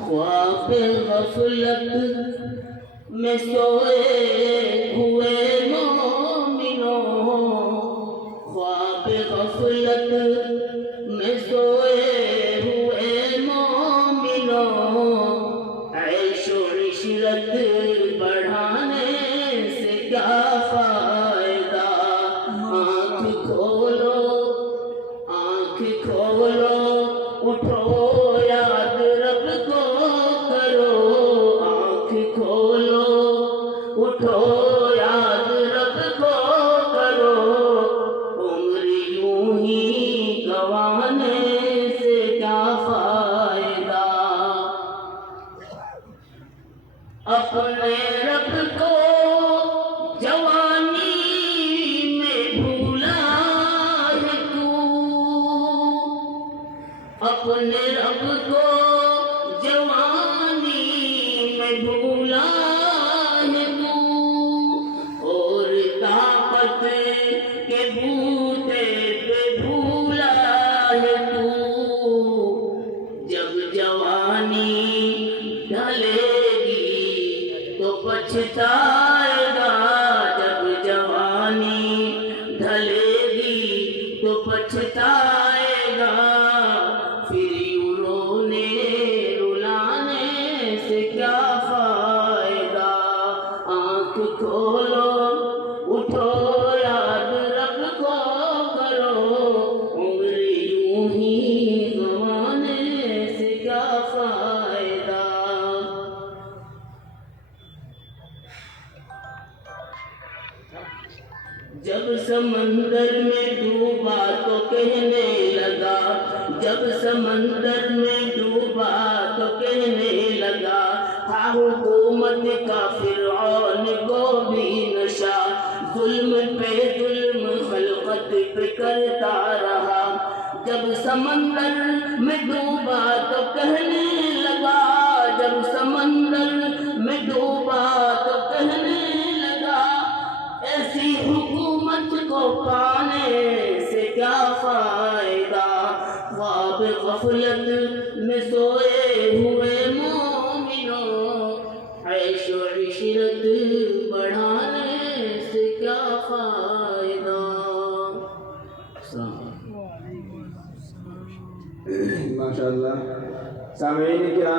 خواب غفلت میں سوئے ہوئے مومنوں، خواب غفلت میں سوئے ہوئے مومنوں، عیش و عشرت بڑھانے سے کیا فائدہ؟ آنکھ کھولو اٹھو یاد رب کو کرو، آنکھ کھولو اٹھو یاد رب کو کرو، عمر یوں ہی گنوانے سے کیا فائدہ؟ اپنے رب کو جوانی میں بھولا ہے تو، اپنے رب کو جوانی میں بھولا ہے تو، اور طاقت کے بوتے پہ بھولا ہے تو، جب جوانی ڈھلے گی تو پچھتائے گا، جب جوانی ڈھلے گی تو پچھتائے گا، پھر یوں رونے رلانے سے کیا فائدہ؟ آنکھ کھولو اٹھو یاد رب کو کرو، عمر یوں ہی گنوانے سے کیا فائدہ؟ جب سمندر میں ڈوبا تو کہنے لگا، جب سمندر میں ڈوبا تو کہنے لگا، تھا حکومت کا فرعون کو بھی نشہ، ظلم پہ ظلم خلقت پہ کرتا رہا، جب سمندر میں ڈوبا تو کہنے لگا، جب سمندر میں ڈوبا تو کہنے لگا، ایسی حکومت کو پانے سے کیا فائدہ؟ خواب غفلت میں سوئے ہوئے مومنوں، عیش و عشرت بڑھانے سے کیا فائدہ؟ ماشاء اللہ. سامعین کرام